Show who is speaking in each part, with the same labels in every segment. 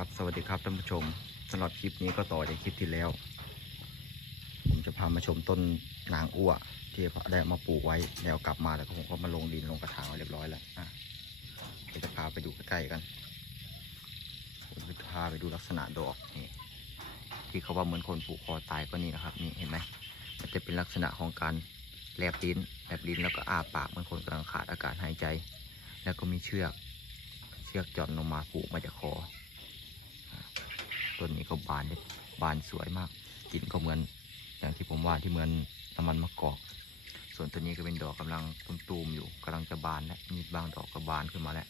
Speaker 1: ครับสวัสดีครับท่านผู้ชมสำหรับคลิปนี้ก็ต่อจากคลิปที่แล้ว ผมจะพามาชมต้นนางอ้วที่ได้มาปลูกไว้แล้วกลับมาแล้วผมก็มาลงดินลงกระถางเรียบร้อยแล้วอะเดี๋ยวจะพาไปดูใกล้ๆกันผมจะพาไปดูลักษณะดอกนี่ที่เขาว่าเหมือนคนผูกคอตายก็นี่นะครับนี่เห็นไหมมันจะเป็นลักษณะของการแลบลิ้นแลบลิ้นแล้วก็อ้าปากเหมือนคนกำลังขาดอากาศหายใจ แล้วก็มีเชือกเชือกจอนลงมาผูกมาจากคอ ต้นนี้ก็บานบานสวยมากกลิ่นก็เหมือน อย่างที่ผมว่าที่เหมือนน้ำมันมะกอก ส่วนตัวนี้ก็เป็นดอกกำลังตูมๆอยู่กำลังจะบานแล้วมีบางดอกก็บานขึ้นมาแล้ว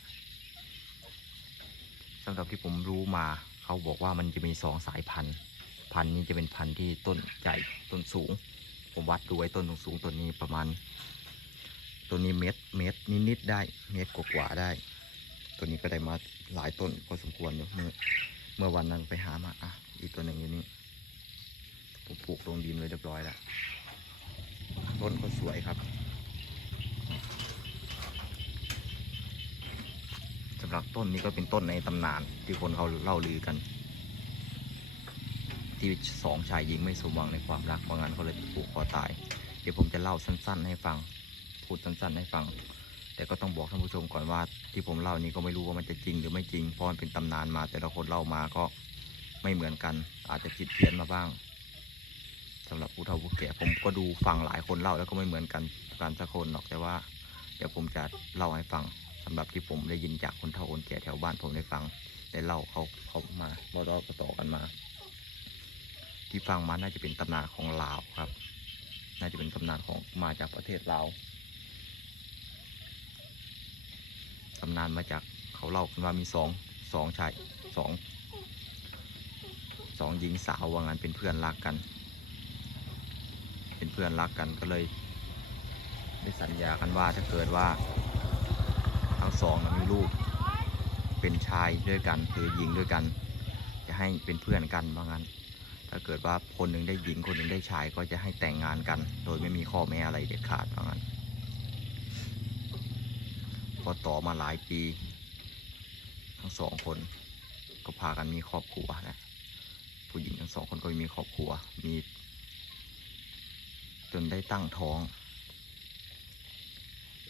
Speaker 1: สำหรับที่ผมรู้มาเขาบอกว่ามันจะมีสองสายพันธุ์ พันธุ์นี้จะเป็นพันธุ์ที่ต้นใหญ่ต้นสูง ผมวัดดูไว้ต้นสูงต้นนี้ประมาณต้นนี้เม็ดเม็ดนิดๆได้ เม็ดกว่าๆได้ ตัวนี้ก็ได้มาหลายต้นพอสมควรอยู่ เมื่อวันนั้นไปหามาอะอีกตัวหนึ่งอยู่นี่ผมปลูกลงดินไว้เรียบร้อยแล้วต้นก็สวยครับสำหรับต้นนี้ก็เป็นต้นในตำนานที่คนเขาเล่าลือกัน ที่สองชายหญิงไม่สมหวังในความรักเพราะงั้นเขาเลยปลูกคอตาย เดี๋ยวผมจะเล่าสั้น ๆ ให้ฟังพูดสั้น ๆ ให้ฟัง แต่ก็ต้องบอกท่านผู้ชมก่อนว่า ที่ผมเล่านี้ก็ไม่รู้ว่ามันจะจริงหรือไม่จริงเพราะมันเป็นตำนานมา แต่ละคนเล่ามาก็ไม่เหมือนกัน อาจจะผิดเพี้ยนมาบ้างสำหรับผู้เฒ่าผู้แก่ผมก็ดูฟังหลายคนเล่าแล้วก็ไม่เหมือนกันกันสักคนหรอกแต่ว่า เดี๋ยวผมจะเล่าให้ฟังสำหรับที่ผมได้ยินจากคนเฒ่าคนแก่แถวบ้านผมได้ฟังได้เล่าเขาเขามาบอกต่อกันมา ที่ฟังมาน่าจะเป็นตำนานของลาวครับ น่าจะเป็นตำนานของมาจากประเทศลาว ตำนานมาจากเขาเล่ากันว่ามีสองสองชายสองสองหญิงสาวว่างั้นเป็นเพื่อนรักกัน เป็นเพื่อนรักกันก็เลยได้สัญญากันว่าถ้าเกิดว่า ทั้งสองมีลูกเป็นชายด้วยกันหรือหญิงด้วยกัน จะให้เป็นเพื่อนกันว่างั้น ถ้าเกิดว่าคนหนึ่งได้หญิงคนหนึ่งได้ชายก็จะให้แต่งงานกัน โดยไม่มีข้อแม้อะไรเด็ดขาดว่างั้น พอต่อมาหลายปี ทั้งสองคนก็พากันมีครอบครัวนะผู้หญิงทั้งสองคนก็มีครอบครัวมี จนได้ตั้งท้อง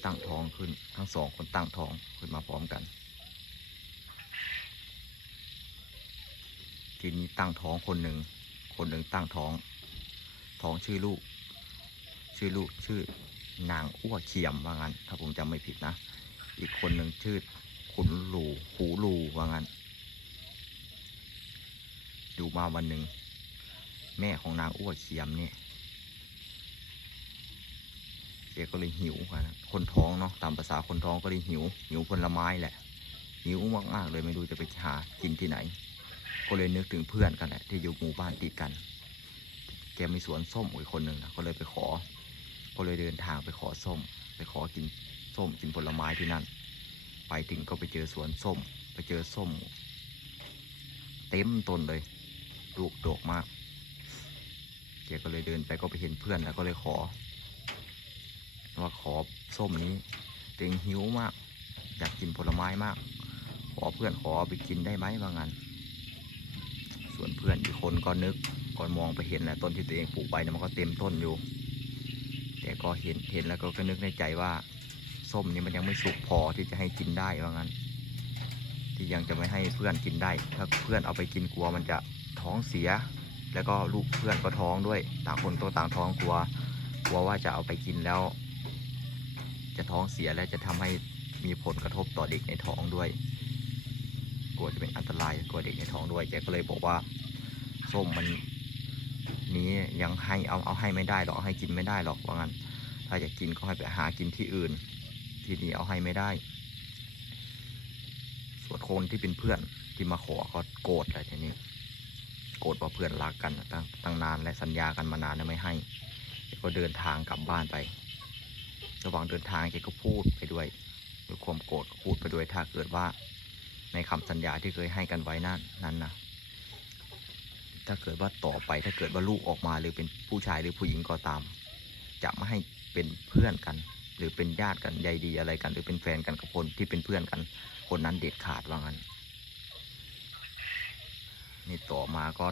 Speaker 1: ตั้งท้องขึ้นทั้งสองคนตั้งท้องขึ้นมาพร้อมกัน ทีนี้ตั้งท้องคนหนึ่ง คนหนึ่งตั้งท้อง ท้องชื่อลูก ชื่อลูกชื่อนางอ้วเขียมว่างั้น ถ้าผมจำไม่ผิดนะ อีกคนหนึ่งชื่อขุนลูหูลูว่างั้น ดูมาวันหนึ่ง แม่ของนางอ้วเขียมเนี่ยแกก็เลยหิวนะคนท้องเนาะตามภาษาคนท้องก็เลยหิว หิวผลไม้แหละ หิวมากๆเลยไม่รู้จะไปหากินที่ไหน ก็เลยนึกถึงเพื่อนกันแหละที่อยู่หมู่บ้านติดกัน แกมีสวนส้มอีกคนหนึ่งนะก็เลยไปขอ ก็เลยเดินทางไปขอส้ม ไปขอกิน ส้มกินผลไม้ที่นั่น ไปถึงก็ไปเจอสวนส้ม ไปเจอส้ม เต็มต้นเลยลูกโดกมากแกก็เลยเดินไปก็ไปเห็นเพื่อนแล้วก็เลยขอ ว่าขอส้มนี้เต็งหิวมาก อยากกินผลไม้มาก ขอเพื่อนขอไปกินได้ไหมว่างั้น ส่วนเพื่อนอีกคนก็นึกก็มองไปเห็นแหละต้นที่ตัวเองปลูกไปเนี่ยมันก็เต็มต้นอยู่ แต่ก็เห็นเห็นแล้วก็ก็นึกในใจว่า ส้มนี่มันยังไม่สุกพอที่จะให้กินได้ว่างั้น ที่ยังจะไม่ให้เพื่อนกินได้ ถ้าเพื่อนเอาไปกินกลัวมันจะท้องเสีย แล้วก็ลูกเพื่อนก็ท้องด้วย ต่างคนตัวต่างท้องกลัว กลัวว่าจะเอาไปกินแล้ว จะท้องเสียและจะทำให้มีผลกระทบต่อเด็กในท้องด้วย กลัวจะเป็นอันตรายกลัวเด็กในท้องด้วยแกก็เลยบอกว่าส้มมันนี้ยังให้เอาเอาให้ไม่ได้หรอกให้กินไม่ได้หรอกว่างั้นถ้าอยากกินก็ให้ไปหากินที่อื่น ที่นี่เอาให้ไม่ได้ ส่วนคนที่เป็นเพื่อนที่มาขอก็โกรธอะไรทีนี้โกรธว่าเพื่อนรักกันตั้งตั้งนานและสัญญากันมานานแล้วไม่ให้ก็เดินทางกลับบ้านไประหว่างเดินทางแกก็พูดไปด้วยด้วยความโกรธพูดไปด้วยถ้าเกิดว่า ในคำสัญญาที่เคยให้กันไว้นั่นนั้นนะถ้าเกิดว่าต่อไปถ้าเกิดว่าลูกออกมาหรือเป็นผู้ชายหรือผู้หญิงก็ตาม จะไม่ให้เป็นเพื่อนกัน หรือเป็นญาติกันใยดีอะไรกัน หรือเป็นแฟนกันกับคนที่เป็นเพื่อนกัน คนนั้นเด็ดขาดว่างั้นต่อมาก็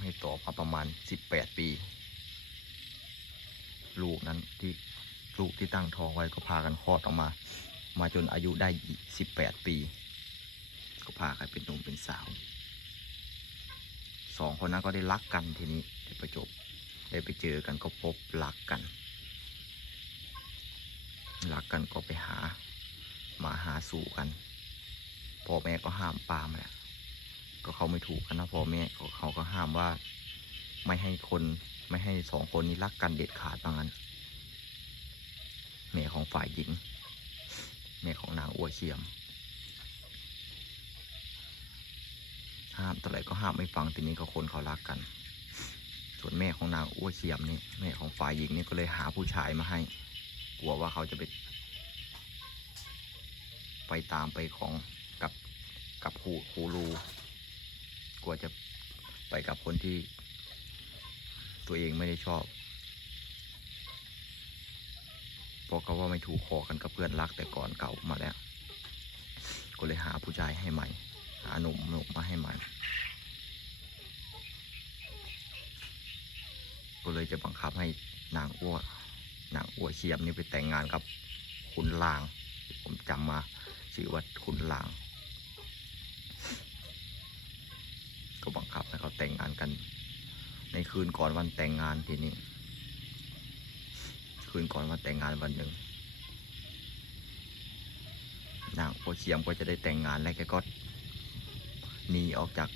Speaker 1: ให้ต่อมาประมาณสิบแปดปี ลูกนั้นที่ลูกที่ตั้งท้องไว้ก็พากันคลอดออกมา มาจนอายุได้สิบแปดปี ก็พากันเป็นหนุ่มเป็นสาวสองคนนั้นก็ได้รักกันทีนี้ได้ประจบได้ไปเจอกันก็พบรักกัน รักกันก็ไปหา มาหาสู่กันพ่อแม่ก็ห้ามปามแหละก็เขาไม่ถูกกันนะพ่อแม่เขาก็ห้ามว่า ไม่ให้คนไม่ให้สองคนนี้รักกันเด็ดขาดบางั้นแม่ของฝ่ายหญิง แม่ของนางอัวเชียม ห้ามแต่ไรก็ห้ามไม่ฟังทีนี้ก็คนเขารักกัน ส่วนแม่ของนางอ้วเชียมนี่แม่ของฝ่ายหญิงนี่ก็เลยหาผู้ชายมาให้ กลัวว่าเขาจะไปไปตามไปของกับกับครูคูรูกลัวจะไปกับคนที่ ตัวเองไม่ได้ชอบเพราะเขาว่าไม่ถูกคอกันกับเพื่อนรักแต่ก่อนเก่ามาแล้ว ก็เลยหาผู้ชายให้ใหม่ หาหนุ่มหนุ่มมาให้ใหม่ก็เลยจะบังคับให้นางอ้วน นางอ้วเชียมนี่ไปแต่งงานกับ ขุนลาง ผมจำมาชื่อว่าขุนลาง ก็บังคับให้เขาแต่งงานกัน ในคืนก่อนวันแต่งงานทีนี้ คืนก่อนวันแต่งงานวันหนึ่งนางโอเชียมก็จะได้แต่งงานแล้วแกก็หนีออกจาก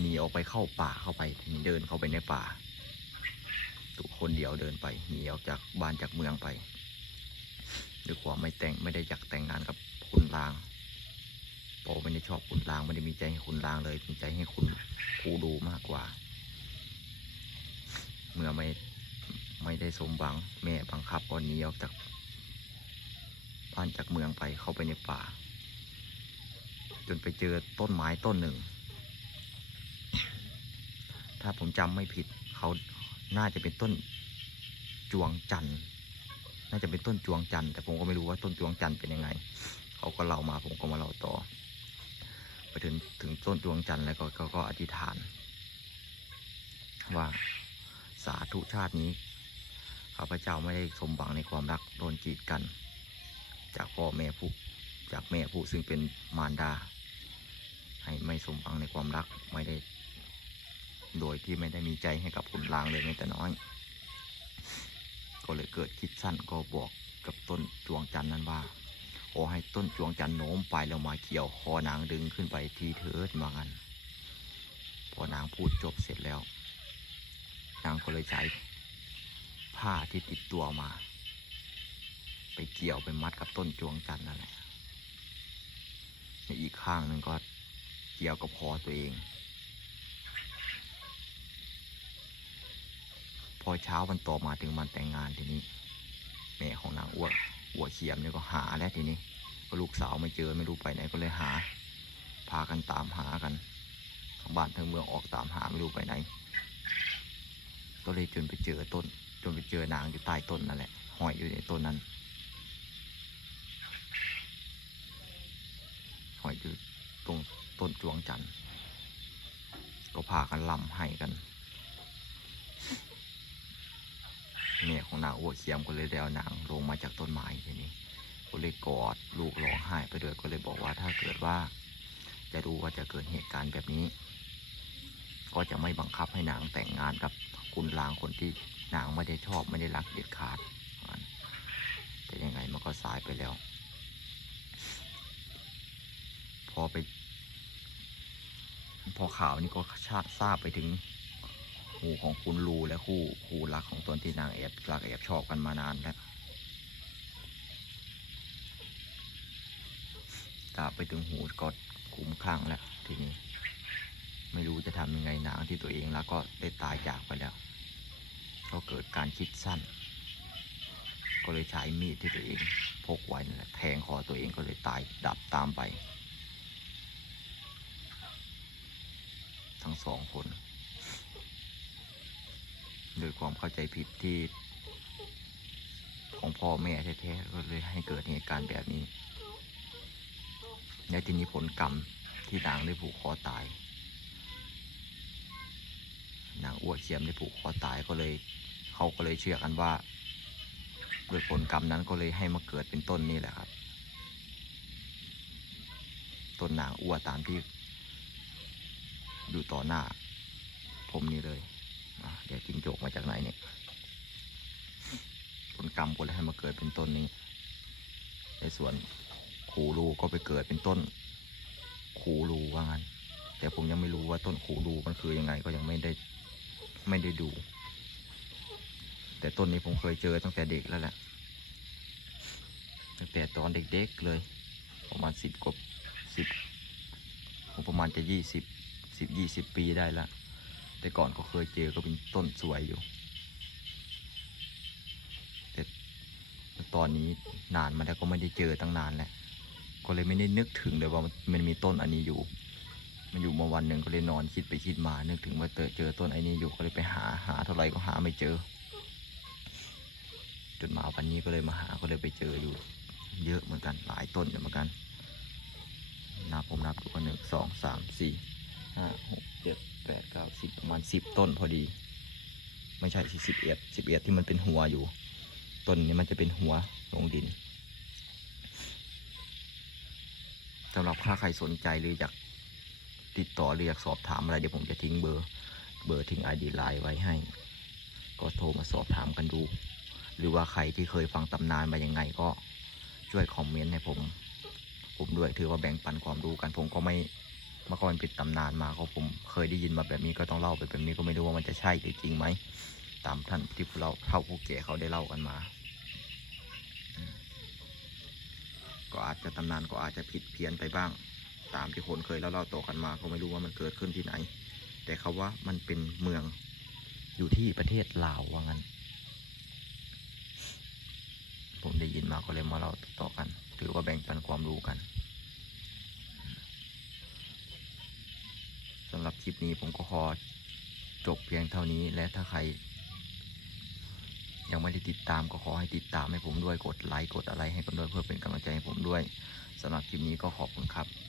Speaker 1: หนีออกไปเข้าป่าเข้าไปเดินเข้าไปในป่า ตัวคนเดียวเดินไปหนีออกจากบ้านจากเมืองไปด้วยความไม่แต่งไม่ได้อยากแต่งงานกับคุณลางเพราะไม่ได้ชอบคุณลางไม่ได้มีใจให้คุณลางเลยมีใจให้คุณครูดูมากกว่า เมื่อไม่ไม่ได้สมหวังแม่บังคับก็หนีออกจากบ้านจากเมืองไปเข้าไปในป่า จนไปเจอต้นไม้ต้นหนึ่ง ถ้าผมจำไม่ผิดเขา น่าจะเป็นต้นจวงจันทร์น่าจะเป็นต้นจวงจันทร์แต่ผมก็ไม่รู้ว่าต้นจวงจันทร์เป็นยังไง เขาก็เล่ามาผมก็มาเล่าต่อ ไปถึงถึงต้นจวงจันทร์แล้วก็ก็ก็อธิษฐาน ว่าสาธุชาตินี้ข้าพเจ้าไม่ได้สมหวังในความรักโดนกีดกัน จากพ่อแม่ผู้จากแม่ผู้ซึ่งเป็นมารดา ให้ไม่สมหวังในความรักไม่ได้ ยที่ไม่ได้มีใจให้กับคุณลางเลยแม้แต่น้อย ก็เลยเกิดคิดสั้นก็บอกกับต้นจวงจันทร์นั้นว่าขอให้ต้นจวงจันทร์โน้มไปแล้วมาเกี่ยวคอนางดึงขึ้นไปทีเถิดว่างั้นพอนางพูดจบเสร็จแล้ว นางก็เลยใช้ผ้าที่ติดตัวมา ไปเกี่ยวไปมัดกับต้นจวงจันทร์นั่นแหละในอีกข้างหนึ่งก็เกี่ยวกับคอตัวเอง อเช้าวันต่อมาถึงวันแต่งงานทีนี้ แม่ของนางอ้วนอ้วเขียมเนี่ยก็หาแล้วทีนี้ ก็ลูกสาวไม่เจอไม่รู้ไปไหนก็เลยหา พากันตามหากันทั้งบ้านทั้งเมืองออกตามหาไม่รู้ไปไหน ก็เลยจนไปเจอต้น จนไปเจอนางอยู่ใต้ต้นนั่นแหละห้อยอยู่ในต้นนั้นห้อยอยู่ตรงต้นจวงจันทร์ก็พากันลำให้กัน แม่ของนางอ้วกเขียมก็เลยได้เอานางลงมาจากต้นไม้ทีนี้ก็เลยกอดลูกร้องไห้ไปด้วยก็เลยบอกว่าถ้าเกิดว่า จะรู้ว่าจะเกิดเหตุการณ์แบบนี้ ก็จะไม่บังคับให้นางแต่งงานกับคุณลางคนที่นางไม่ได้ชอบไม่ได้รักเด็ดขาดแต่ยังไงมันก็สายไปแล้ว พอไป พอข่าวนี้ก็ชาทราบไปถึง หูของคุณลูและคู่คู่รักของตนที่นางแอบรักแอบชอบกันมานานแล้วตาไปถึงหูก็คุ้มคลั่งแล้วทีนี้ ไม่รู้จะทำยังไงนางที่ตัวเองแล้วก็ได้ตายจากไปแล้ว ก็เกิดการคิดสั้น ก็เลยใช้มีดที่ตัวเองพกไว้แทงคอตัวเองก็เลยตายดับตามไป ทั้งสองคน โดยความเข้าใจผิดที่ ของพ่อแม่แท้ๆก็เลยให้เกิดเหตุการณ์แบบนี้ และทีนี้ผลกรรมที่นางได้ผูกคอตาย นางอ้วกเชียมได้ผูกคอตายก็เลย เขาก็เลยเชื่อกันว่าด้วยผลกรรมนั้นก็เลยให้มาเกิดเป็นต้นนี่แหละครับต้นนางอ้วตามที่ อยู่ต่อหน้า ผมนี่เลย เดี๋ยวจิงโจกมาจากไหนเนี่ยผลกรรมก็เลยให้มาเกิดเป็นต้นนี้ ในส่วนขูรูก็ไปเกิดเป็นต้นขูรูว่างั้น แต่ผมยังไม่รู้ว่าต้นขูรูมันคือยังไงก็ยังไม่ได้ไม่ได้ดู แต่ต้นนี้ผมเคยเจอตั้งแต่เด็กแล้วแหละตั้งแต่ตอนเด็กๆเลย ประมาณสิบกว่าสิบผมประมาณจะยี่สิบสิบยี่สิบปีได้ละ แต่ก่อนก็เคยเจอก็เป็นต้นสวยอยู่ แต่ตอนนี้นานมาแล้วก็ไม่ได้เจอตั้งนานแล้วก็เลยไม่ได้นึกถึงเลยว่ามันมีต้นอันนี้อยู่ มันอยู่มาวันหนึ่งก็เลยนอนคิดไปคิดมา นึกถึงว่าเจอเจอต้นไอ้นี้อยู่ก็เลยไปหาหาเท่าไหร่ก็หาไม่เจอ จนมาวันนี้ก็เลยมาหาก็เลยไปเจออยู่ เยอะเหมือนกันหลายต้นอยู่เหมือนกันนับผมนับดูว่าหนึ่งสองสามสี่ ห้าหกเจ็ดแปดเก้าสิบประมาณสิบต้นพอดี ไม่ใช่สิบเอ็ดสิบเอ็ดที่มันเป็นหัวอยู่ ต้นนี้มันจะเป็นหัวลงดินสำหรับถ้าใครสนใจหรืออยากติดต่อหรืออยากสอบถามอะไรเดี๋ยวผมจะทิ้งเบอร์ เบอร์ทิ้งไอดีไลน์ไว้ให้ ก็โทรมาสอบถามกันดู หรือว่าใครที่เคยฟังตำนานมายังไงก็ช่วยคอมเมนต์ให้ผม ผมด้วยถือว่าแบ่งปันความรู้กันผมก็ไม่ เมื่อก่อนเป็นตำนานมาก็ผมเคยได้ยินมาแบบนี้ก็ต้องเล่าไปแบบนี้ก็ไม่รู้ว่ามันจะใช่หรือจริงไหมตามท่านที่เราเท่าผู้แก่เขาได้เล่ากันมา ก็อาจจะตำนานก็อาจจะผิดเพี้ยนไปบ้าง ตามที่คนเคยเล่าเล่าต่อกันมา ก็ไม่รู้ว่ามันเกิดขึ้นที่ไหน แต่เขาว่ามันเป็นเมืองอยู่ที่ประเทศลาวว่างั้น ผมได้ยินมาก็เลยมาเล่าต่อกัน ถือว่าแบ่งปันความรู้กันสำห รับคลิปนี้ผมก็ขอจบเพียงเท่านี้และถ้าใคร ยังไม่ได้ติดตามก็ขอให้ติดตามให้ผมด้วยกดไลค์กดอะไรให้ผมด้วยเพื่อเป็นกำลังใจให้ผมด้วยสำหรับคลิปนี้ก็ขอบคุณครับ